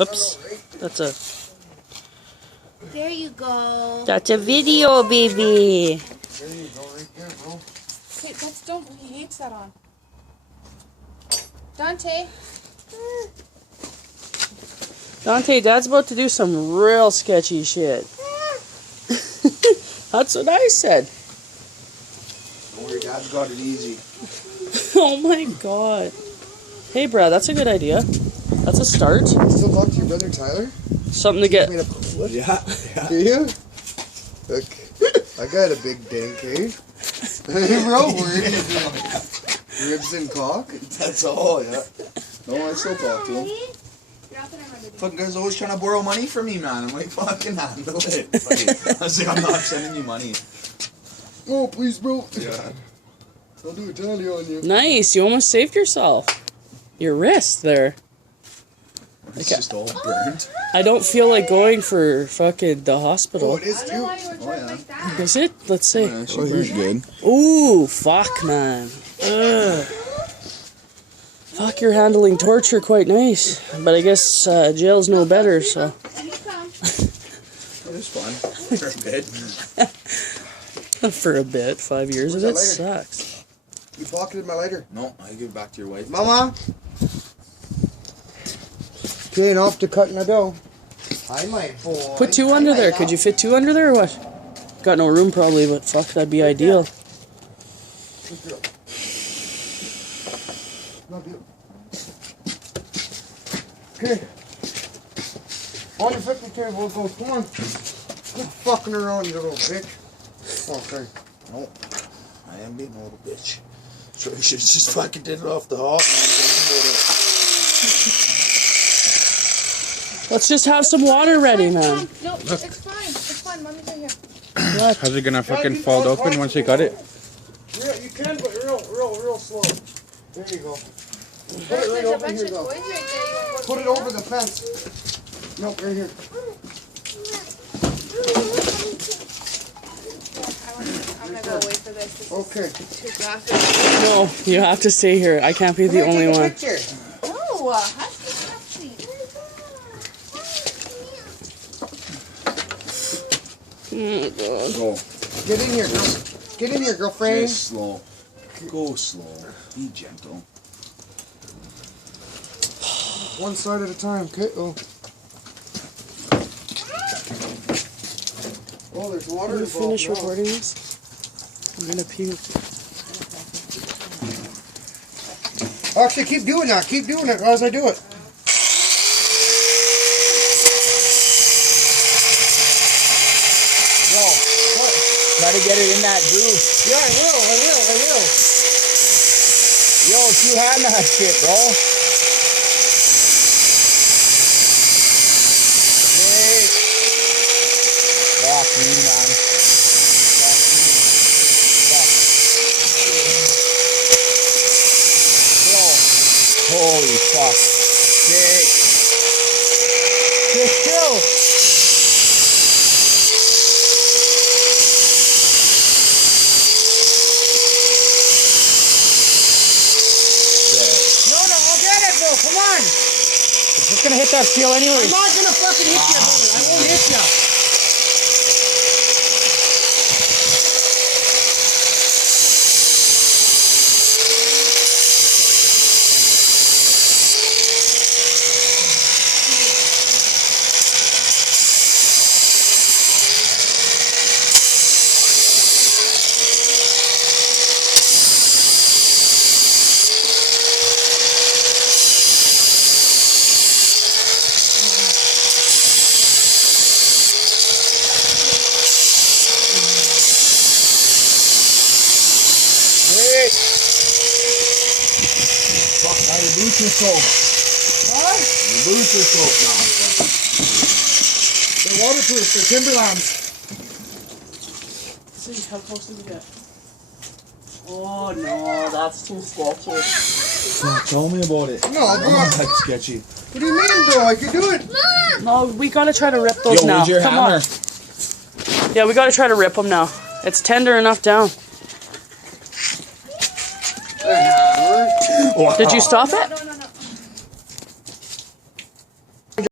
Oops. That's a... There you go. That's a video, baby. There you go, right there, bro. Okay, don't. He hates that on. Dante. Dante, Dad's about to do some real sketchy shit. That's what I said. Don't worry, Dad's got it easy. Oh my god. Hey, Brad, that's a good idea. That's a start. Still talk to your brother Tyler? Something to get... Yeah. Do you? Look, I got a big dank, eh? Hey, bro, ribs and cock? That's all, yeah. No, I still talk to him. Fucking guy's always trying to borrow money from me, man. I'm like, fucking handle it. Like, I was like, I'm not sending you money. Oh, please, bro. Yeah. I'll do a tally on you. Nice, you almost saved yourself. Your wrist there. It's just all burnt. I don't feel like going for fucking the hospital. Oh, it is too. Oh, yeah. Is it? Let's see. Yeah, oh, here's good. Ooh, fuck, man. Ugh. Fuck, you're handling torture quite nice. But I guess jail's no better, so. It was fun. For a bit. For a bit. 5 years of it sucks. You pocketed my lighter? No, I give it back to your wife. Mama! Okay, and off to cutting the dough. Hi, my boy. Put two under there. Could you fit two under there or what? Got no room probably, but fuck, that'd be ideal. Okay. On the 50 table, go. Come on. Quit fucking around, you little bitch. Okay. No. I am being a little bitch. So you should just fucking did it off the hot. Let's just have some water ready, man. No, it's fine. It's fine. Mommy's right here. What? How's it gonna fucking fall open once you cut it? Yeah, you can, but real slow. There you go. Put it right There's a over bunch here, of though. toys right there. You want to Put it over the fence. Nope, right here. I'm gonna go away for this. This Okay. is too graphic. No, you have to stay here. I can't be the only one. No, husky. Oh, God. Go. Get in here, girl. Get in here, girlfriend. Just slow. Go slow. Be gentle. One side at a time. Okay. Oh. Oh, there's water. Can you involved finish now. recording this? I'm gonna puke. Actually, keep doing that. Keep doing it as I do it. Yo, what? Try to get it in that groove. Yeah, I will. Yo, two-hand that shit, bro. Hey. Fuck me, man. Fuck me. Fuck. Yo. Holy fuck. Okay. Just chill. Come on! It's just gonna hit that steel anyway. I'm not gonna fucking hit you, brother. I won't hit you. Fuck, now your boots are soaked. What? Your boots are soaked now. They're waterproof. They're Timberlands. See, how close did we get? Oh no, that's too sketchy. Tell me about it. No, bro. That's sketchy. What do you mean, bro? I can do it. No, we gotta try to rip those now. where's your Come hammer? on. Yeah, we gotta try to rip them now. It's tender enough down. Did you stop it?